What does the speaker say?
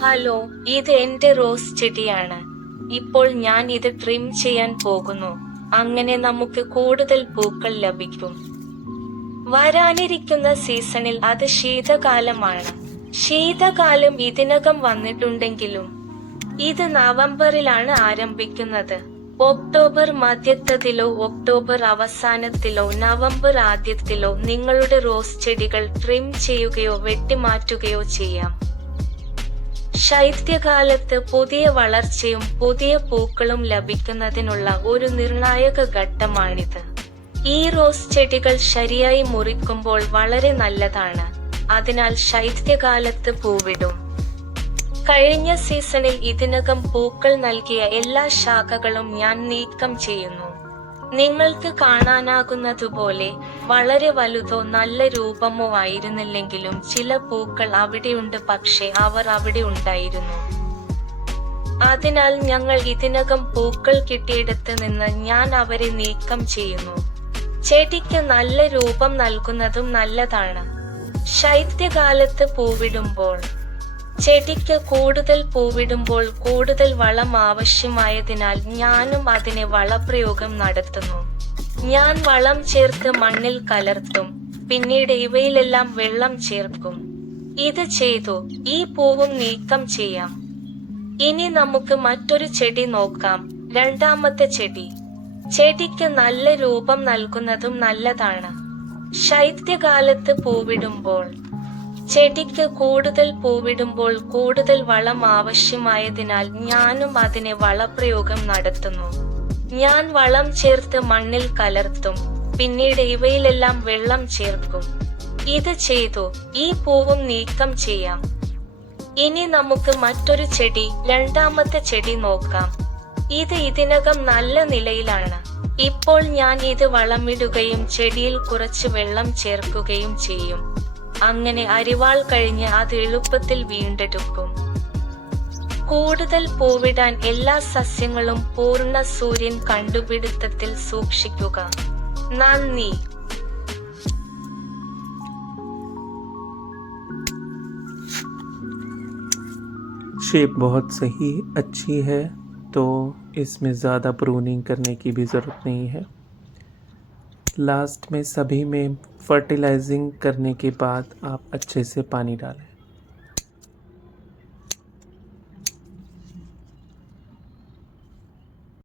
Hello, ഇത് എന്റെ rose ചെടിയാണ്. ഇപ്പോൾ ഞാൻ ഇത് ട്രിം ചെയ്യാൻ പോകുന്നു. അങ്ങനെ നമുക്ക് കൂടുതൽ പൂക്കൾ ലഭിക്കും. വരാനിരിക്കുന്ന സീസണിൽ അത് ശീതകാലമാണ്. ശീതകാലം ഇതിനകം വന്നിട്ടുണ്ടെങ്കിലും ഇത് നവംബറിലാണ് ആരംഭിക്കുന്നത്. ഒക്ടോബർ മധ്യത്തിലോ ഒക്ടോബർ അവസാനത്തിലോ നവംബർ ആദ്യത്തിലോ നിങ്ങളുടെ റോസ് ചെടികൾ ട്രിം ചെയ്യുകയോ വെട്ടിമാറ്റുകയോ ചെയ്യാം. ശൈത്യകാലത്ത് പുതിയ വളർച്ചയും പുതിയ പൂക്കളും ലഭിക്കുന്നതിനുള്ള ഒരു നിർണായക ഘട്ടമാണിത്. ഈ റോസ് ചെടികൾ ശരിയായി മുറിക്കുമ്പോൾ വളരെ നല്ലതാണ്, അതിനാൽ ശൈത്യകാലത്ത് പൂവിടും. കഴിഞ്ഞ സീസണിൽ ഇതിനകം പൂക്കൾ നൽകിയ എല്ലാ ശാഖകളും ഞാൻ നീക്കം ചെയ്യുന്നു. നിങ്ങൾക്ക് കാണാനാകുന്നതുപോലെ വളരെ വലുതോ നല്ല രൂപമോ ആയിരുന്നില്ലെങ്കിലും ചില പൂക്കൾ അവിടെയുണ്ട്, പക്ഷേ അവർ അവിടെ ഉണ്ടായിരുന്നു. അതിനാൽ ഞങ്ങൾ ഇതിനകം പൂക്കൾ കിട്ടിയിടത്ത് നിന്ന് ഞാൻ അവരെ നീക്കം ചെയ്യുന്നു. ചെടിക്ക് നല്ല രൂപം നൽകുന്നതും നല്ലതാണ്. ശൈത്യകാലത്ത് പൂവിടുമ്പോൾ ചെടിക്ക് കൂടുതൽ പൂവിടുമ്പോൾ കൂടുതൽ വളം ആവശ്യമായതിനാൽ ഞാനും അതിന് വളപ്രയോഗം നടത്തുന്നു. ഞാൻ വളം ചേർത്ത് മണ്ണിൽ കലർത്തും, പിന്നീട് ഇവയിലെല്ലാം വെള്ളം ചേർക്കും. ഇത് ചെയ്തു ഈ പൂവും നീക്കം ചെയ്യാം. ഇനി നമുക്ക് മറ്റൊരു ചെടി നോക്കാം. രണ്ടാമത്തെ ചെടി. ചെടിക്ക് നല്ല രൂപം നൽകുന്നതും നല്ലതാണ്. ശൈത്യകാലത്ത് പൂവിടുമ്പോൾ ചെടിക്ക് കൂടുതൽ പൂവിടുമ്പോൾ കൂടുതൽ വളം ആവശ്യമായതിനാൽ ഞാനും അതിന് വളപ്രയോഗം നടത്തുന്നു. ഞാൻ വളം ചേർത്ത് മണ്ണിൽ കലർത്തും, പിന്നീട് ഇവയിലെല്ലാം വെള്ളം ചേർക്കും. ഇത് ചെയ്തു ഈ പൂവും നീക്കം ചെയ്യാം. ഇനി നമുക്ക് മറ്റൊരു ചെടി, രണ്ടാമത്തെ ചെടി നോക്കാം. ഇത് ഇതിനകം നല്ല നിലയിലാണ്. ഇപ്പോൾ ഞാൻ ഇത് വളമിടുകയും ചെടിയിൽ കുറച്ച് വെള്ളം ചേർക്കുകയും ചെയ്യും. അങ്ങനെ അരിവാൾ കഴിഞ്ഞ് അത് എളുപ്പത്തിൽ വീണ്ടെടുക്കും. കൂടുതൽ പൂവിടാൻ എല്ലാ സസ്യങ്ങളും പൂർണ്ണ സൂര്യൻ കണ്ടുപിടുത്തത്തിൽ സൂക്ഷിക്കുക. നന്ദി. शेप बहुत सही अच्छी है, तो इसमें ज़्यादा प्रूनिंग करने की भी ज़रूरत नहीं है. लास्ट में सभी में फर्टिलाइजिंग करने के बाद आप अच्छे से पानी डालें.